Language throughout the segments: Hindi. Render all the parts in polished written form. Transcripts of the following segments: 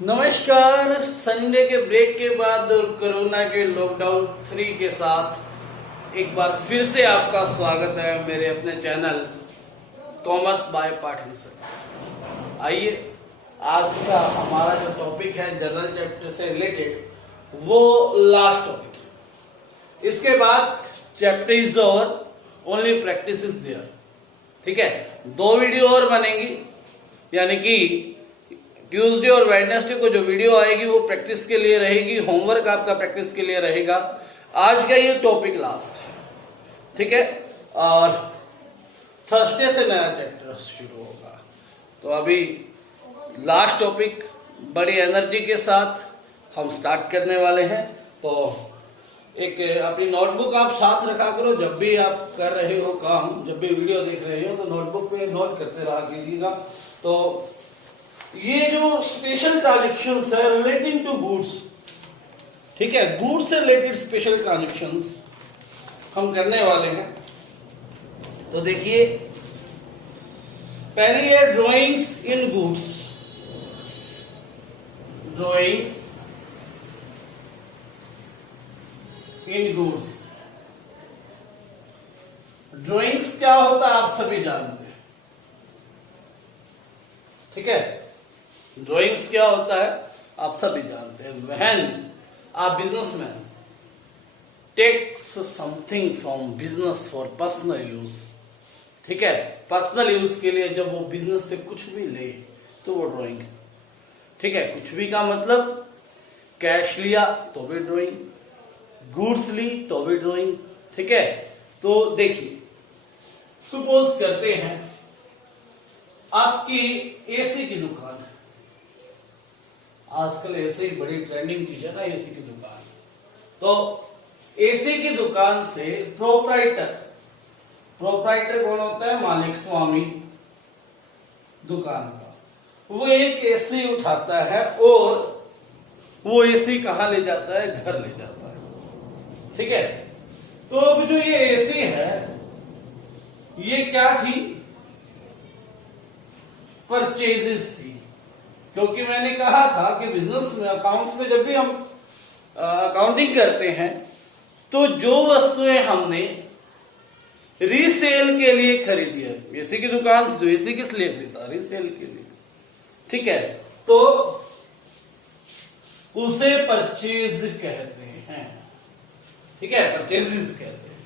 नमस्कार। संडे के ब्रेक के बाद और कोरोना के लॉकडाउन 3 के साथ एक बार फिर से आपका स्वागत है मेरे अपने channel commerce by Pathan sir. आइए, आज का हमारा जो टॉपिक है जनरल चैप्टर से रिलेटेड वो लास्ट टॉपिक है। इसके बाद chapter is over, only practice is there. ठीक है, 2 वीडियो और बनेंगी, यानी कि ट्यूसडे और वेडनेसडे को जो वीडियो आएगी वो प्रैक्टिस के लिए रहेगी, होमवर्क आपका प्रैक्टिस के लिए रहेगा। आज का ये टॉपिक लास्ट है, ठीक है। और थर्सडे से नया चैप्टर शुरू होगा। तो अभी लास्ट टॉपिक बड़ी एनर्जी के साथ हम स्टार्ट करने वाले हैं। तो एक अपनी नोटबुक आप साथ रखा करो, जब भी आप कर रहे हो काम, जब भी वीडियो देख रहे हो तो नोटबुक पे नोट करते रहा कीजिएगा। तो ये जो स्पेशल ट्रांजेक्शंस है रिलेटिंग टू गुड्स, ठीक है, गुड्स से रिलेटेड स्पेशल ट्रांजेक्शंस हम करने वाले हैं। तो देखिए, पहली है ड्राइंग्स इन गुड्स। ड्राइंग्स इन गुड्स। ड्राइंग्स क्या होता है आप सभी जानते हैं, ठीक है। ड्राइंग्स क्या होता है आप सभी जानते हैं। When a businessman takes something from business for personal use, ठीक है, पर्सनल यूज के लिए जब वो बिजनेस से कुछ भी ले तो वो ड्राइंग, ठीक है। कुछ भी का मतलब कैश लिया तो भी ड्राइंग, गुड्स ली तो भी ड्राइंग, ठीक है। तो देखिए, सपोज करते हैं आपकी एसी की दुकान है। आजकल ऐसे ही बड़ी ट्रेंडिंग चीज है ना एसी की दुकान। तो एसी की दुकान से प्रोप्राइटर कौन होता है? मालिक, स्वामी दुकान का। वो एक एसी उठाता है और वो एसी कहां ले जाता है? घर ले जाता है, ठीक है। तो अब जो ये एसी है ये क्या थी? परचेजेस थी। क्योंकि मैंने कहा था कि बिजनेस में, अकाउंट्स में जब भी हम अकाउंटिंग करते हैं तो जो वस्तुएं हमने रीसेल के लिए खरीदी है, एसी की दुकान तो एसी किस लिए खरीदा? रीसेल के लिए, ठीक है। तो उसे परचेज कहते हैं, ठीक है, परचेजेस कहते हैं।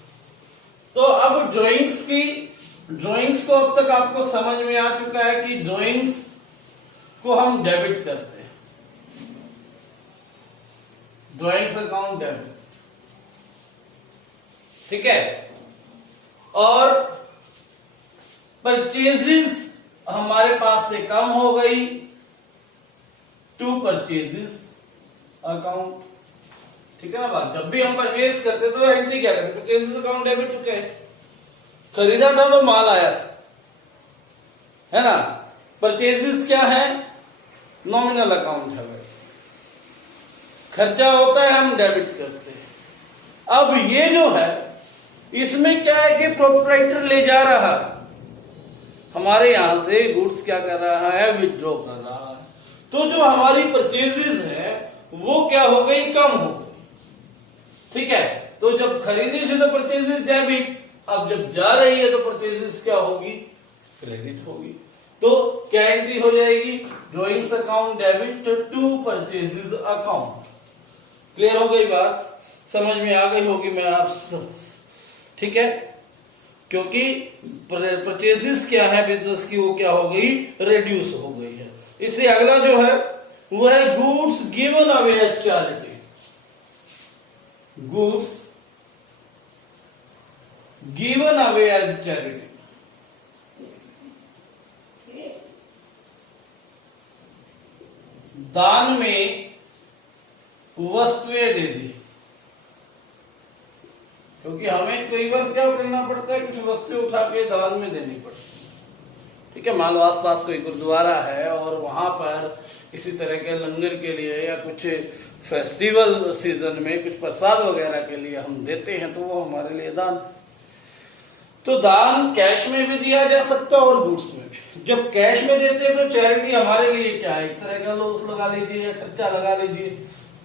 तो अब ड्राइंग्स को अब तक आपको समझ में आ चुका है कि ड्राइंग्स को हम डेबिट करते हैं। ड्राइंग्स अकाउंट डेबिट, ठीक है। और परचेजेस हमारे पास से कम हो गई टू परचेजेस अकाउंट, ठीक है ना बात। जब भी हम परचेज करते तो एंट्री क्या करते? परचेजेस अकाउंट डेबिट चुके हैं। खरीदा था तो माल आया था, है ना। परचेजेस क्या है? नॉमिनल अकाउंट है, वैसे खर्चा होता है, हम डेबिट करते हैं। अब ये जो है इसमें क्या है कि प्रोप्राइटर ले जा रहा है हमारे यहां से गुड्स, क्या कर रहा है? विथड्रॉ कर रहा है। तो जो हमारी परचेजेस है वो क्या हो गई? कम हो गई, ठीक है। तो जब खरीदी थी तो परचेजेस डेबिट, अब जब जा रही है तो परचेजेस क्या होगी? क्रेडिट होगी। तो क्या एंट्री हो जाएगी? Drawings account debit to purchases account. Clear हो गई बात? समझ में आ गई होगी मैं आप, ठीक है। क्योंकि परचेजेस क्या है बिजनेस की, वो क्या हो गई? रिड्यूस हो गई है। इससे अगला जो है वो है goods given away as charity. Goods given away as charity, दान में वस्तुएं दे दी। क्योंकि हमें कई बार क्या करना पड़ता है? कुछ वस्तुएं उठा के दान में देनी पड़ती है, ठीक है। मान लो आसपास कोई गुरुद्वारा है और वहां पर किसी तरह के लंगर के लिए या कुछ फेस्टिवल सीजन में कुछ प्रसाद वगैरह के लिए हम देते हैं, तो वो हमारे लिए दान। तो दान कैश में भी दिया जा सकता है और गुड्स में भी। जब कैश में देते हैं तो चैरिटी हमारे लिए क्या है, एक तरह का लॉस लगा लीजिए या खर्चा लगा लीजिए।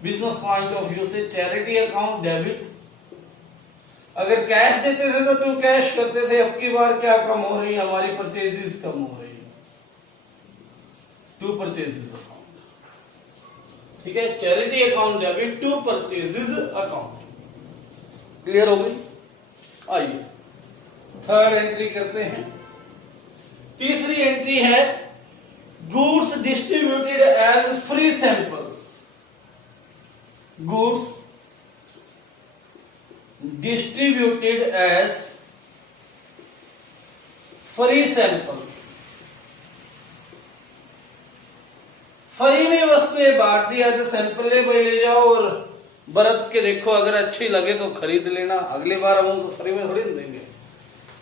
बिजनेस पॉइंट ऑफ व्यू से चैरिटी अकाउंट डेबिट। अगर कैश देते थे तो टू कैश करते थे, अब की बार क्या कम हो रही है, हमारी परचेजेस कम हो रही है, टू परचेजेस अकाउंट। ठीक है, charity account debit to purchases account. Clear हो गई। आइए थर्ड एंट्री करते हैं। तीसरी एंट्री है goods distributed as free samples. Goods distributed as free samples. Free में वस्तुएं बांट दी, एज सैंपल ले जाओ और बरत के देखो, अगर अच्छी लगे तो खरीद लेना, अगली बार हम उनको फ्री में थोड़ी देंगे।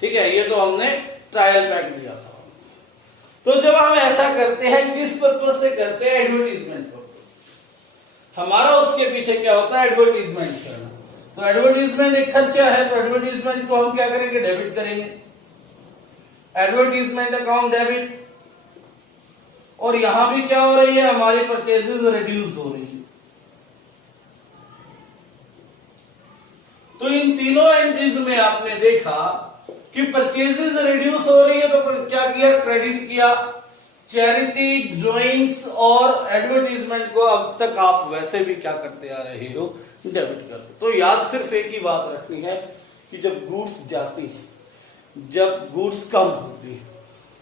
ठीक है, ये तो हमने ट्रायल पैक दिया था। तो जब हम ऐसा करते हैं किस पर्पज से करते हैं, एडवर्टीजमेंट पर्पज। हमारा उसके पीछे क्या होता है, एडवर्टीजमेंट करना। तो एडवर्टीजमेंट एक खर्चा है, तो एडवर्टीजमेंट को हम क्या करेंगे, डेबिट करेंगे। Advertisement account debit. और यहां भी क्या हो रही है, हमारी परचेजेस रिड्यूस हो रही है। तो इन तीनों एंट्रीज में आपने देखा कि परचेजेस रिड्यूस हो रही है, तो क्या किया, क्रेडिट किया। चैरिटी, ड्राइंग्स और एडवर्टीजमेंट को अब तक आप वैसे भी क्या करते आ रहे हो, डेबिट करते। तो याद सिर्फ एक ही बात रखनी है कि जब गुड्स जाती है, जब गुड्स कम होती है,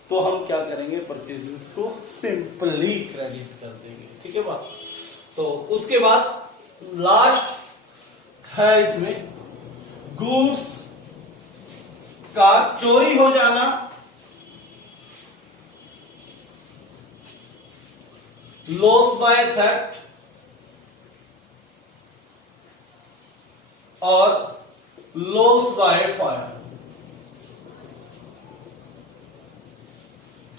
तो हम क्या करेंगे, परचेजेस को सिंपली क्रेडिट कर देंगे। ठीक है बात। तो उसके बाद लास्ट है इसमें गुड्स का चोरी हो जाना, लॉस बाय थेफ्ट और लॉस बाय फायर।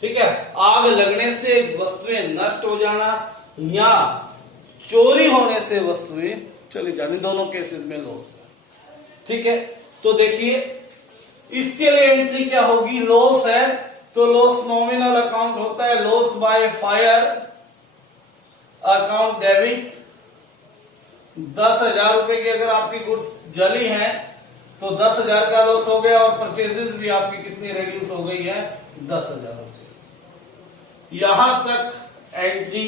ठीक है, आग लगने से वस्तुएं नष्ट हो जाना या चोरी होने से वस्तुएं चली जानी, दोनों केसेस में लॉस है। ठीक है, तो देखिए इसके लिए एंट्री क्या होगी, लॉस है तो लॉस नॉमिनल अकाउंट होता है, loss by fire account debit. 10,000 रुपए की अगर आपकी गुड्स जली हैं तो 10,000 का लॉस हो गया, और परचेजेस भी आपकी कितनी रिड्यूस हो गई है, 10,000 रुपए। यहां तक एंट्री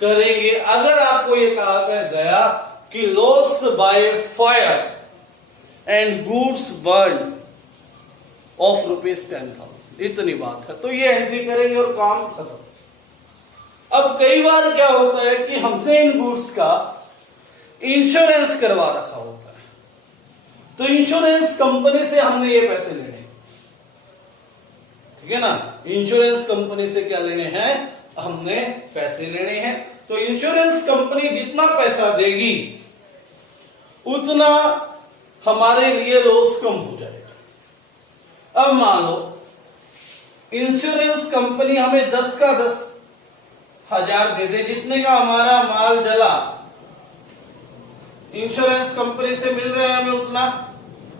करेंगे। अगर आपको ये कहा गया कि loss by fire and goods burn of ₹10,000, इतनी बात है, तो ये एंट्री करेंगे और काम खत्म। अब कई बार क्या होता है कि हमने इन गुड्स का इंश्योरेंस करवा रखा होता है, तो इंश्योरेंस कंपनी से हमने ये पैसे लेने, ठीक है ना, इंश्योरेंस कंपनी से क्या लेने हैं, हमने पैसे लेने हैं। तो इंश्योरेंस कंपनी जितना पैसा देगी उतना हमारे लिए लॉस कम हो जाएगा। अब मान लो इंश्योरेंस कंपनी हमें 10 का 10,000 दे दे, जितने का हमारा माल जला, इंश्योरेंस कंपनी से मिल रहा है हमें उतना,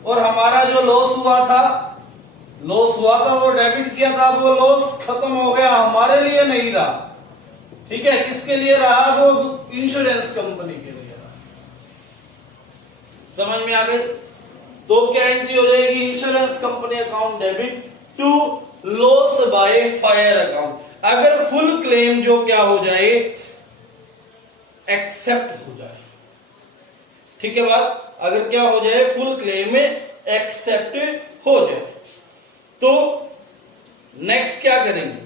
और हमारा जो लॉस हुआ था वो डेबिट किया था, वो लॉस खत्म हो गया, हमारे लिए नहीं रहा। ठीक है, किसके लिए रहा, वो इंश्योरेंस कंपनी के लिए रहा। समझ में आ गई। तो क्या एंट्री हो जाएगी, insurance company account debit to loss by fire account. अगर फुल क्लेम जो क्या हो जाए, एक्सेप्ट हो जाए। ठीक है बात, अगर क्या हो जाए, फुल क्लेम में एक्सेप्ट हो जाए, तो नेक्स्ट क्या करेंगे,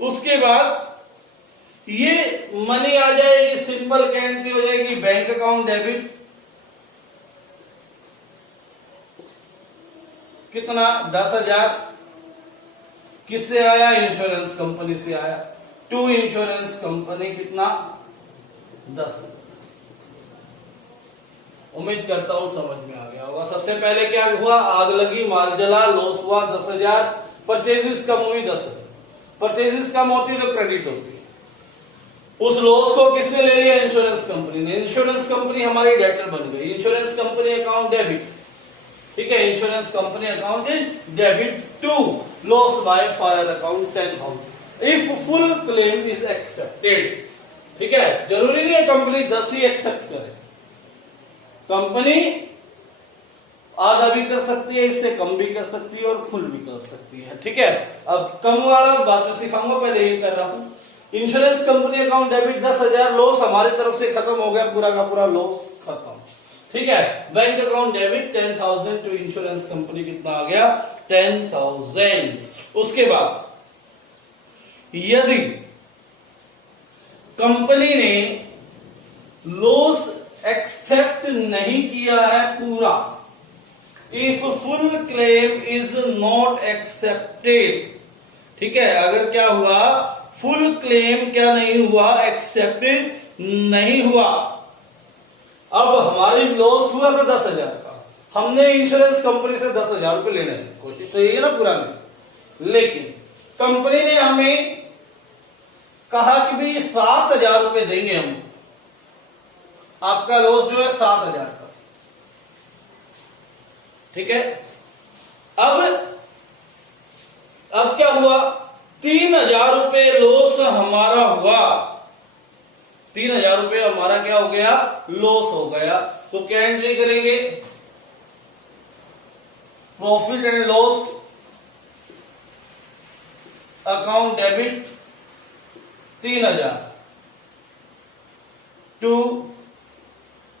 उसके बाद ये मनी आ जाएगी, सिंपल क्या एंट्री हो जाएगी, बैंक अकाउंट डेबिट। कितना, 10,000 किससे आया, इंश्योरेंस कंपनी से आया, टू इंश्योरेंस कंपनी कितना, 10,000। उम्मीद करता हूं समझ में आ गया होगा। सबसे पहले क्या हुआ, आग लगी, माल जला, लॉस हुआ 10,000, परचेजेस कम हुई 10,000। परचेजेस कम होती तो क्रेडिट होती है। उस लॉस को किसने ले लिया, इंश्योरेंस कंपनी ने। इंश्योरेंस कंपनी हमारी डेटर बन गई, इंश्योरेंस कंपनी अकाउंट डेबिट। ठीक है, insurance company account is debit to loss by fire account 10,000 if full claim is accepted. ठीक है, जरूरी नहीं है कंपनी 10 ही एक्सेप्ट करे, कंपनी आधा भी कर सकती है, इससे कम भी कर सकती है और फुल भी कर सकती है। ठीक है, अब कम वाला बातें सिखाऊंगा, पहले ये कर रहा हूं। Insurance company account debit 10,000, loss हमारी तरफ से खत्म हो गया, पूरा का पूरा लॉस खत्म। ठीक है, bank account debit 10,000 to insurance company, कितना आ गया 10,000। उसके बाद यदि कंपनी ने लॉस एक्सेप्ट नहीं किया है पूरा, if full claim is not accepted, ठीक है, अगर क्या हुआ, फुल क्लेम क्या नहीं हुआ, एक्सेप्टेड नहीं हुआ, अब हमारी लॉस हुआ था 10,000 का, हमने इंश्योरेंस कंपनी से 10,000 रुपए लेने की कोशिश तो ये ना पूरा नहीं, लेकिन कंपनी ने हमें कहा कि भाई 7,000 रुपए देंगे हम, आपका लॉस जो है 7,000 का। ठीक है, अब क्या हुआ, 3,000 रुपए लॉस हमारा हुआ, 3,000 रुपए हमारा क्या हो गया, लॉस हो गया। तो क्या एंट्री करेंगे, profit and loss account debit 3,000 to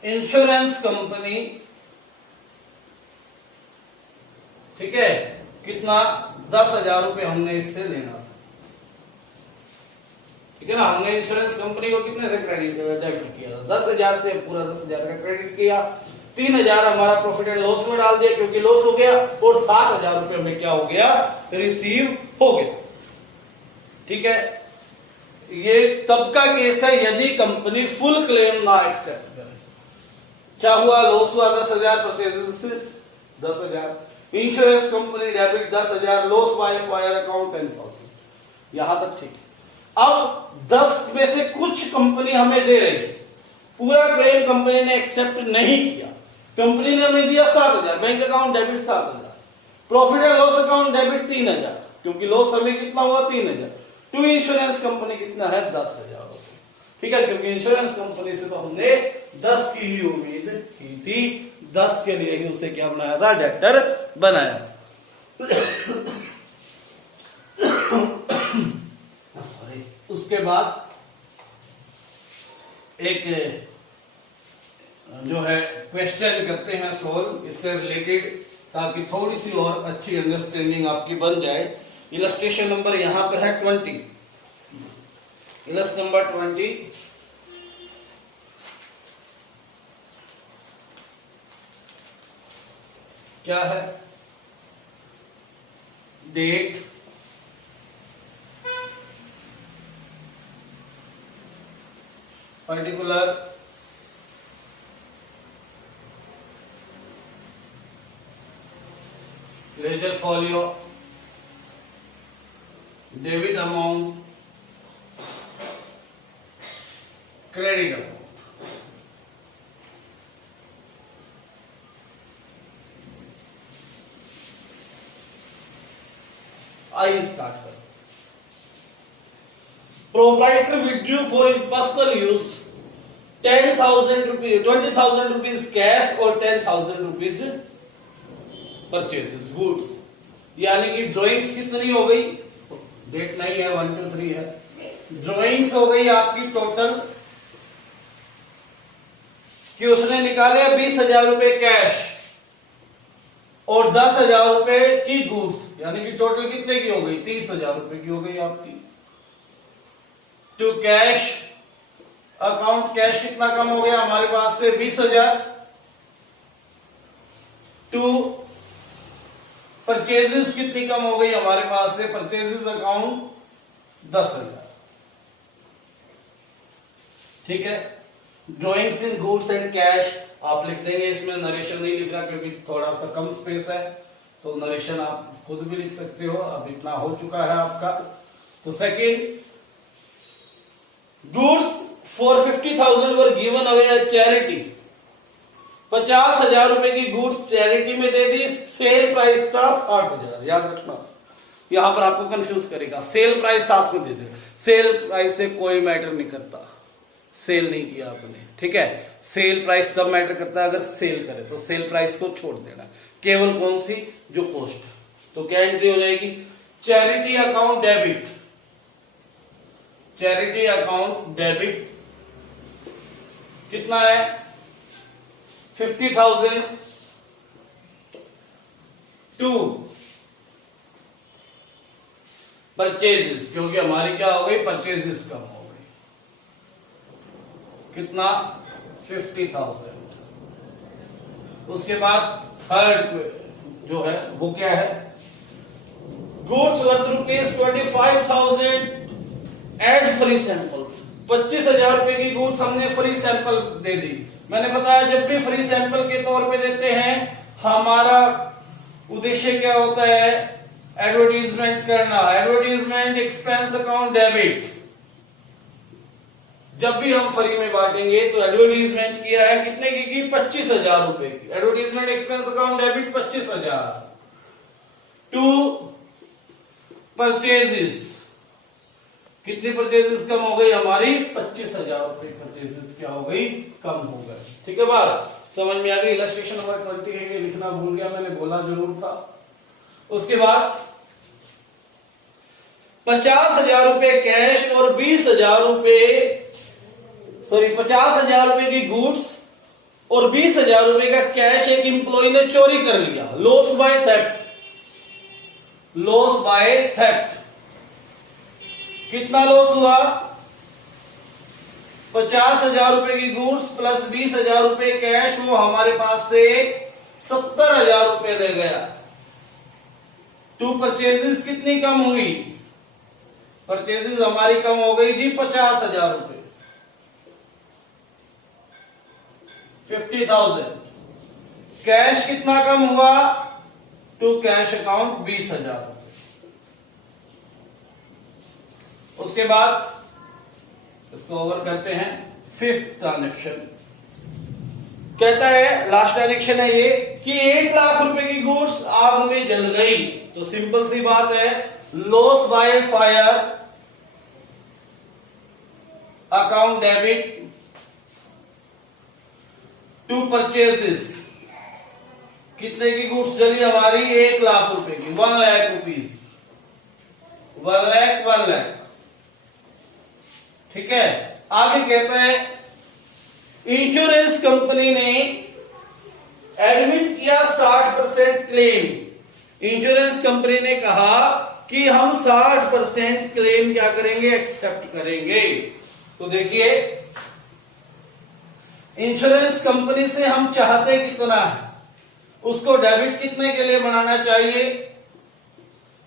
insurance company. ठीक है, कितना, 10,000 रुपए हमने इससे लेना था। ठीक है ना, हमने इंश्योरेंस कंपनी को कितने से क्रेडिट डेबिट किया था, 10,000 से, पूरा 10,000 का क्रेडिट किया, 3,000 हमारा प्रॉफिट एंड लॉस में डाल दिया क्योंकि लॉस हो गया, और 7,000 रुपए में क्या हो गया, रिसीव हो गया। ठीक है, ये तब का केस है यदि कंपनी फुल क्लेम ना एक्सेप्ट करे। क्या हुआ, लॉस हुआ 10,000, purchases 10,000, insurance company debit 10,000, loss by fire account 10,000, यहां तक ठीक है। अब 10 में से कुछ कंपनी हमें दे रही है, पूरा क्लेम कंपनी ने एक्सेप्ट नहीं किया, कंपनी ने हमें दिया 7,000, bank account debit 7,000, profit and loss account debit 3,000, क्योंकि लॉस हमें कितना हुआ 3,000, टू इंश्योरेंस कंपनी कितना है 10,000 रुपए। ठीक है, क्योंकि इंश्योरेंस कंपनी से तो हमने 10 की ही उम्मीद की थी, 10 के लिए ही उसे क्या बनाया था, डेब्टर बनाया था। उसके बाद एक जो है क्वेश्चन करते हैं सोल्व इससे रिलेटेड, ताकि थोड़ी सी और अच्छी अंडरस्टैंडिंग आपकी बन जाए। इलस्ट्रेशन नंबर यहां पर है 20, इलस्ट्रेशन नंबर 20। क्या है, date, particular, ledger folio, debit amount, credit amount. आइए स्टार्ट करें। Proprietor withdrew for his personal use 10,000 rupees, 20,000 rupees cash और 10,000 rupees purchases goods, यानी कि ड्राइंग्स कितनी हो गई, डेट नहीं है, 1 2 3 है, ड्राइंग्स हो गई आपकी टोटल कि उसने निकाले 20,000 रुपए कैश और 10,000 रुपए की गुड्स, यानी कि टोटल कितने की हो गई, 30,000 रुपए की हो गई आपकी। टू कैश अकाउंट, कैश कितना कम हो गया हमारे पास से 20,000, टू परचेजेस कितनी कम हो गई हमारे पास से, परचेजेस अकाउंट 10,000। ठीक है, drawings in goods and cash आप लिख देंगे, इसमें नरेशन नहीं लिख रहा क्योंकि थोड़ा सा कम स्पेस है, तो नरेशन आप खुद भी लिख सकते हो, अब इतना हो चुका है आपका। तो second, goods for 50,000 were given away as charity 50,000 रुपए की गुड्स चैरिटी में दे दी, सेल प्राइस था 60,000। याद रखना, यहां पर आपको कंफ्यूज करेगा। सेल प्राइस साथ में दे दे, सेल प्राइस से कोई मैटर नहीं करता, सेल नहीं किया आपने, ठीक है। सेल प्राइस तब मैटर करता है अगर सेल करे, तो सेल प्राइस को छोड़ देना, केवल कौन सी, जो कॉस्ट। तो क्या एंट्री हो जाएगी, charity account debit, charity account debit कितना है 50,000 टू परचेजेस, क्योंकि हमारी क्या हो गई, परचेजेस कम हो गई, कितना 50,000। उसके बाद थर्ड जो है वो क्या है, goods worth ₹25,000 ad free samples, 25,000 रुपए की गुड्स हमने फ्री सैंपल दे दी। मैंने बताया जब भी फ्री सैंपल के तौर पे देते हैं, हमारा उद्देश्य क्या होता है, एडवर्टीजमेंट करना, एडवर्टीजमेंट एक्सपेंस अकाउंट डेबिट। जब भी हम फ्री में बांटेंगे तो एडवर्टीजमेंट किया है कितने की 25,000 रुपए की, advertisement expense account debit 25,000 to purchases, कितनी परचेजेस कम हो गई हमारी, 25,000 रुपए परचेजेस क्या हो गई, कम हो गए। ठीक है, बात समझ में आ गई। इलस्ट्रेशन नंबर 20 है, ये लिखना भूल गया, मैंने बोला जरूर था। उसके बाद 50,000 रुपए कैश और 20,000 रुपए 50,000 रुपए की गुड्स और 20,000 रुपए का कैश एक इंप्लॉय ने चोरी कर लिया, loss by theft, loss by theft. कितना लॉस हुआ, 50,000 रुपए की गुड्स प्लस 20,000 रुपए कैश, वो हमारे पास से 70,000 रुपए ले गया। टू परचेजेस कितनी कम हुई, परचेजेस हमारी कम हो गई जी 50,000 रुपए, 50,000। कैश कितना कम हुआ, टू कैश अकाउंट 20,000। उसके बाद इसको ओवर करते हैं, फिफ्थ ट्रांजेक्शन कहता है, लास्ट ट्रांजेक्शन है ये, कि 1 लाख रुपए की गुड्स आग में जल गई। तो सिंपल सी बात है, loss by fire account debit to purchases, कितने की गुड्स जली हमारी, 1 लाख रुपए की, 1 लाख रुपीज, 1 लाख। ठीक है, आगे कहते हैं, इंश्योरेंस कंपनी ने एडमिट किया 60% क्लेम। इंश्योरेंस कंपनी ने कहा कि हम 60% क्लेम क्या करेंगे, एक्सेप्ट करेंगे। तो देखिए, इंश्योरेंस कंपनी से हम चाहते कितना है, उसको डेबिट कितने के लिए बनाना चाहिए,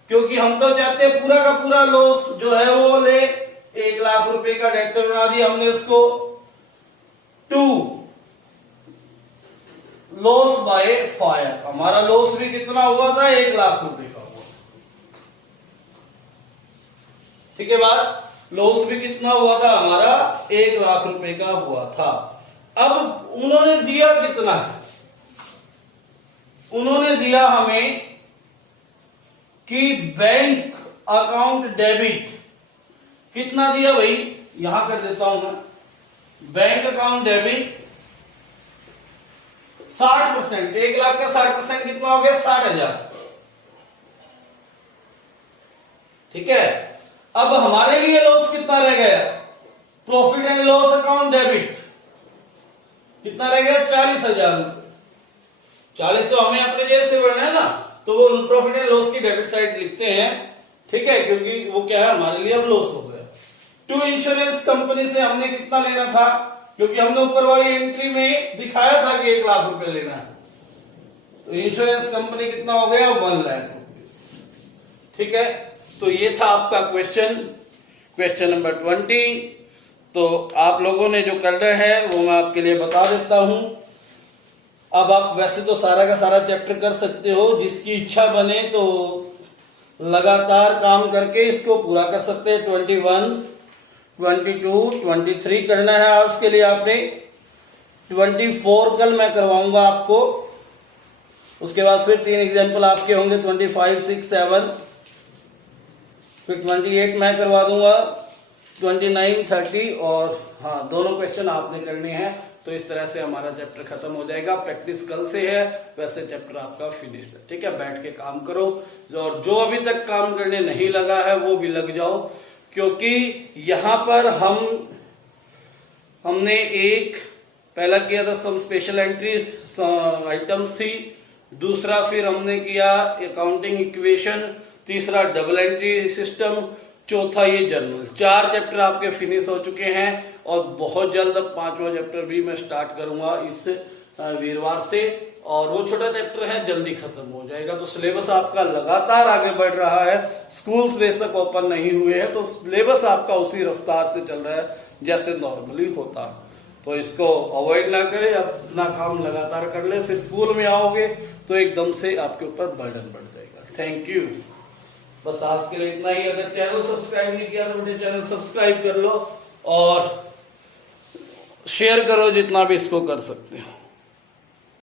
क्योंकि हम तो चाहते हैं पूरा का पूरा लॉस जो है वो ले। 1 लाख रुपए का डेबिटर बना दिया हमने उसको, टू लॉस बाय फायर, हमारा लॉस भी कितना हुआ था, 1 लाख रुपए का हुआ। ठीक है बात, लॉस भी कितना हुआ था हमारा, 1 लाख रुपए का हुआ था। अब उन्होंने दिया कितना है, उन्होंने दिया हमें कि बैंक अकाउंट डेबिट कितना दिया भाई, यहां कर देता हूं मैं, बैंक अकाउंट डेबिट 60%, 1 लाख का 60% कितना हो गया, 60,000। ठीक है, अब हमारे लिए लॉस कितना रह गया, profit and loss account debit कितना रह गया, 40,000। 40 तो हमें अपने जेब से भरना है ना, तो वो प्रॉफिट एंड लॉस की डेबिट साइड लिखते हैं। ठीक है, क्योंकि वो क्या है, हमारे लिए अब लॉस हो गया। टू इंश्योरेंस कंपनी से हमने कितना लेना था, क्योंकि हमने ऊपर वाली एंट्री में दिखाया था कि 1 लाख रुपए लेना है, तो इंश्योरेंस कंपनी कितना हो गया, 1 लाख रुपीज। ठीक है, तो ये था आपका क्वेश्चन नंबर 20। तो आप लोगों ने जो करना है वो मैं आपके लिए बता देता हूं। अब आप वैसे तो सारा का सारा चैप्टर कर सकते हो, जिसकी इच्छा बने तो लगातार काम करके इसको पूरा कर सकते हैं। 21, 22, 23 करना है आज के लिए आपने। 24 कल मैं करवाऊंगा आपको। उसके बाद फिर 3 एग्जाम्पल आपके होंगे 25, 6, 7, फिर 28 मैं करवा दूंगा, 29, 30 और हाँ दोनों क्वेश्चन आपने करने हैं। तो इस तरह से हमारा चैप्टर खत्म हो जाएगा। प्रैक्टिस कल से है, वैसे चैप्टर आपका फिनिश है। ठीक है, बैठ के काम करो और जो अभी तक काम करने नहीं लगा है वो भी लग जाओ, क्योंकि यहाँ पर हमने एक पहला किया था सम स्पेशल एंट्रीज आइटम्स थी, दूसरा फिर हमने किया अकाउंटिंग इक्वेशन, तीसरा डबल एंट्री सिस्टम, चौथा ये जर्नल। 4 चैप्टर आपके फिनिश हो चुके हैं और बहुत जल्द अब 5वां चैप्टर भी मैं स्टार्ट करूंगा इस वीरवार से, और वो छोटा चैप्टर है जल्दी खत्म हो जाएगा। तो सिलेबस आपका लगातार आगे बढ़ रहा है। स्कूल्स बेशक ओपन नहीं हुए हैं तो सिलेबस आपका उसी रफ्तार से चल रहा है जैसे नॉर्मली होता है। तो इसको अवॉइड ना करें, अपना काम लगातार कर ले, फिर स्कूल में आओगे तो एकदम से आपके ऊपर बर्डन बढ़ जाएगा। Thank you. बस आज के लिए इतना ही। अगर चैनल सब्सक्राइब नहीं किया तो मुझे चैनल सब्सक्राइब कर लो और शेयर करो जितना भी इसको कर सकते हो।